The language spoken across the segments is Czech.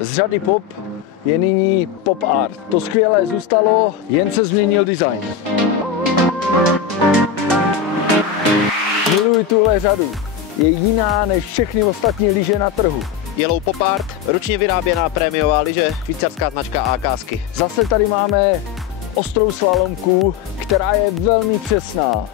Z řady pop je nyní pop art. To skvělé zůstalo, jen se změnil design. Miluji tuhle řadu. Je jiná než všechny ostatní lyže na trhu. Yellow Pop Art, ručně vyráběná prémiová lyže, švýcarská značka Akásky. Zase tady máme ostrou slalomku, která je velmi přesná.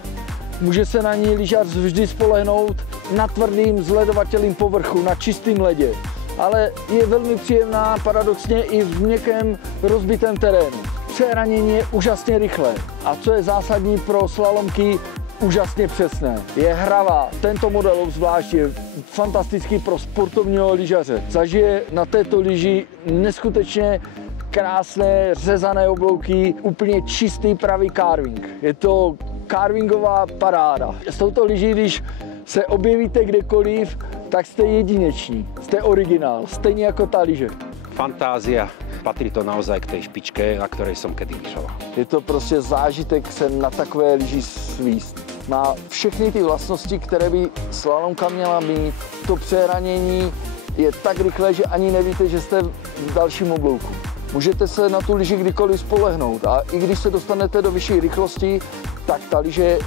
Může se na ní lyžař vždy spolehnout na tvrdým zledovatelným povrchu, na čistém ledě. Ale je velmi příjemná paradoxně i v měkkém rozbitém terénu. Přeranění je úžasně rychlé a co je zásadní pro slalomky, úžasně přesné. Je hravá, tento model obzvlášť je fantastický pro sportovního lyžaře. Zažije na této lyži neskutečně krásné řezané oblouky, úplně čistý pravý carving. Je to carvingová paráda. S touto lyží, když se objevíte kdekoliv, tak jste jedineční, jste originál, stejně jako ta lyže. Fantázia, patrí to naozaj k tej špičke, na ktorej som kedy lyžoval. Je to prostě zážitek se na takové lyži svíst. Má všechny ty vlastnosti, které by slalomka měla mít. To přehranění je tak rychlé, že ani nevíte, že jste v dalším oblouku. Můžete se na tu lyži kdykoliv spolehnout a i když se dostanete do vyšší rychlosti, tak ta lyže je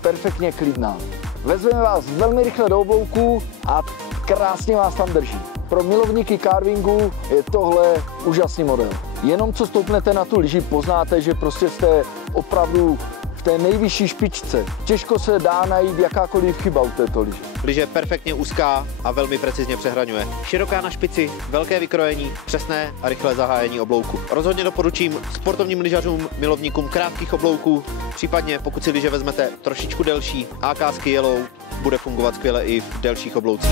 perfektně klidná. Vezmeme vás velmi rychle do oblouku a krásně vás tam drží. Pro milovníky carvingu je tohle úžasný model. Jenom co stoupnete na tu lyži, poznáte, že prostě jste opravdu v té nejvyšší špičce. Těžko se dá najít jakákoliv chyba u této lyže. Lyže je perfektně úzká a velmi precizně přehraňuje. Široká na špici, velké vykrojení, přesné a rychlé zahájení oblouku. Rozhodně doporučím sportovním lyžařům, milovníkům krátkých oblouků, případně pokud si lyže vezmete trošičku delší, Akásky Yellow bude fungovat skvěle i v delších obloucích.